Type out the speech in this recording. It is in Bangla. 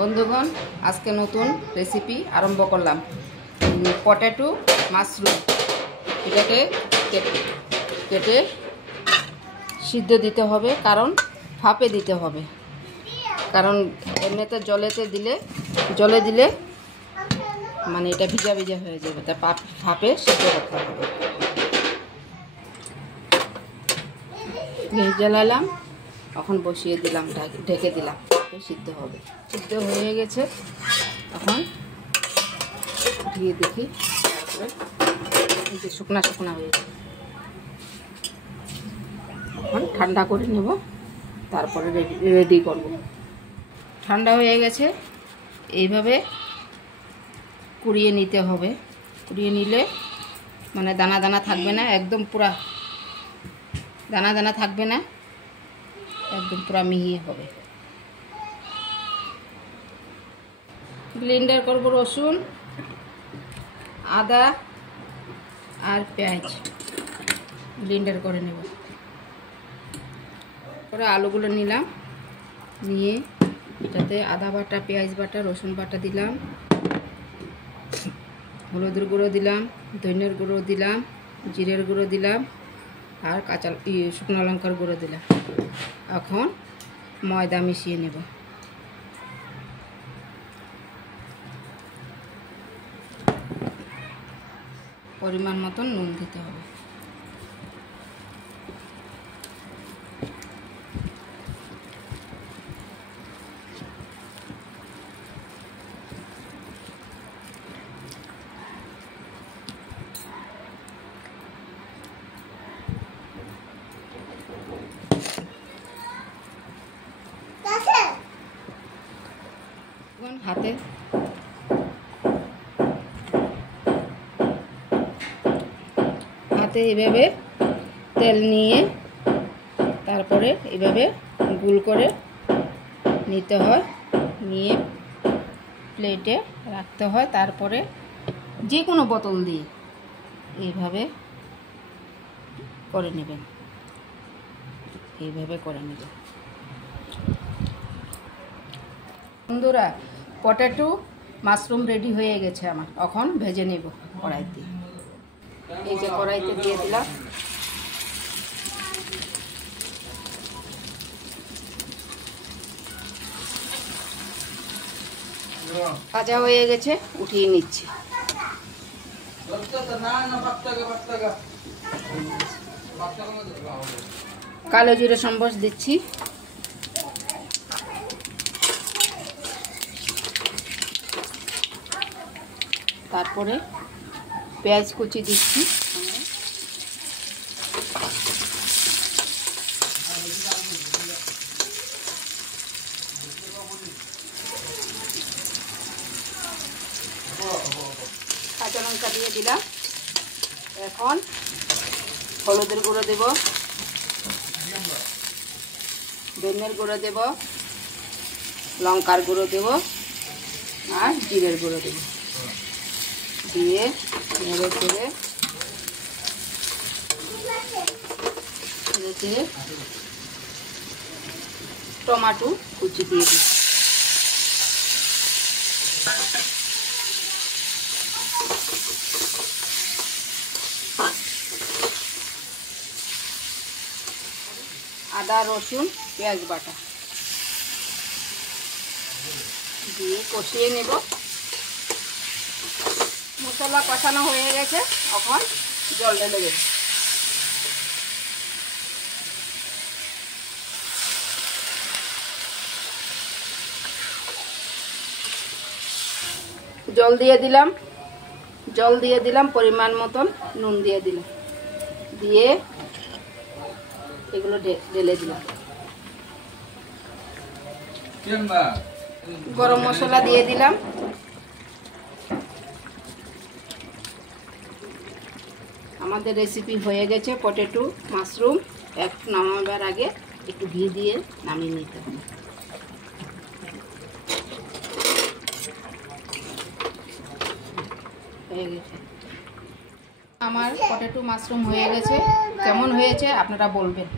বন্ধুগণ, আজকে নতুন রেসিপি আরম্ভ করলাম। পটেটো মাশরুম, এটাকে কেটে সিদ্ধ দিতে হবে, কারণ ভাপে দিতে হবে। কারণ এমনিতে জলে দিলে মানে এটা ভিজা ভিজা হয়ে যাবে, তাই ভাপে সিদ্ধ করতে হবে। গ্যাস জ্বালালাম, এখন বসিয়ে দিলাম, ঢেকে দিলাম, সিদ্ধ হবে। সিদ্ধ হয়ে গেছে, এখন উঠিয়ে দেখি। তারপরে এই যে শুকনা শুকনা হয়ে গেছে, এখন ঠান্ডা করে নেব, তারপরে রেডি করব। ঠান্ডা হয়ে গেছে, এইভাবে কুড়িয়ে নিতে হবে। কুড়িয়ে নিলে মানে দানা দানা থাকবে না, একদম পুরা দানা দানা থাকবে না, একদম পুরা মিহি হবে। ব্লেন্ডার করব রসুন, আদা আর পেঁয়াজ, ব্লেন্ডার করে নেব। পরে আলুগুলো নিলাম, নিয়ে এটাতে আদা বাটা, পেঁয়াজ বাটা, রসুন বাটা দিলাম, হলুদের গুঁড়ো দিলাম, ধনিয়ার গুঁড়ো দিলাম, জিরের গুঁড়ো দিলাম, আর শুকনো লঙ্কার গুঁড়ো দিলাম। এখন ময়দা মিশিয়ে নেব। পরিমাণ মতন নুন দিতে হবে। হাতে এভাবে তেল নিয়ে তারপরে এভাবে গোল করে নিতে হয়, নিয়ে প্লেটে রাখতে হয়। তারপরে যে কোনো বোতল দিয়ে এইভাবে করে নেবেন, এইভাবে করে নেবেন। বন্ধুরা, পটেটো মাশরুম রেডি হয়ে গেছে আমার, এখন ভেজে নেব কড়াইতে। এই যে কড়াইতে দিয়ে দিলাম, ভাজা হয়ে গেছে, উঠিয়ে নিচ্ছি। কালো জিরে সম্বস দিচ্ছি, তারপরে পেঁয়াজ কুচি দিচ্ছি, কাঁচা লঙ্কা দিয়ে দিলাম। এখন হলুদের গুঁড়ো দেব, ধনিয়ার গুঁড়ো দেব, লঙ্কার গুঁড়ো দেব, আর জিরের গুঁড়ো দেব। দিয়ে নেড়ে চেড়ে টমেটো কুচি দিয়ে দিই। আদা, রসুন, পেঁয়াজ বাটা দিয়ে কষিয়ে নেব। মশলা কষানো হয়ে গেছে, এখন জল ঢেলে দেব। জল দিয়ে দিলাম, পরিমাণ মতন নুন দিয়ে দিলাম, দিয়ে এগুলো ঢেলে দিলাম। গরম মশলা দিয়ে দিলাম। আমাদের রেসিপি হয়ে গেছে পটেটো মাশরুম। একটু নামাবার আগে একটু ঘি দিয়ে নামিয়ে নিতে হবে। হয়ে গেছে আমার পটেটো মাশরুম, হয়ে গেছে। কেমন হয়েছে আপনারা বলবেন।